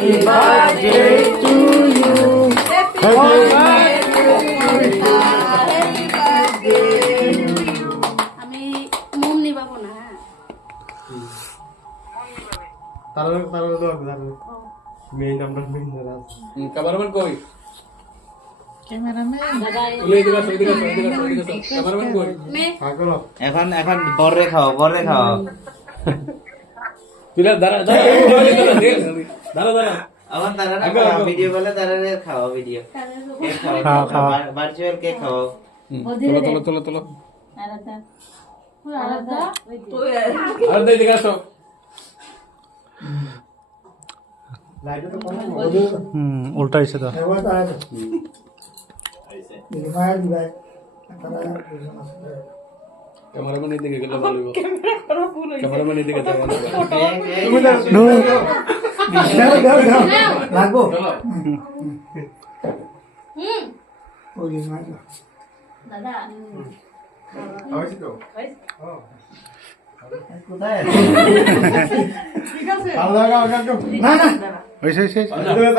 Happy birthday to you. Happy আমি মোম নিবাবো না Cameraman koi? cameraman. Ule diga cameraman koi? মে এখন বরে খাও Pila dara. এখন তারা ভিডিও বলে তারা খাও ভিডিও খাও ভার্চুয়াল কেক খাও Tolo. আলাদা আলাদা Arda diga so. উল্টা এসে দাও Cameraman ini gila bolu. Cameraman ini kata mana? লাগবো দাদা না না হয়েছে তার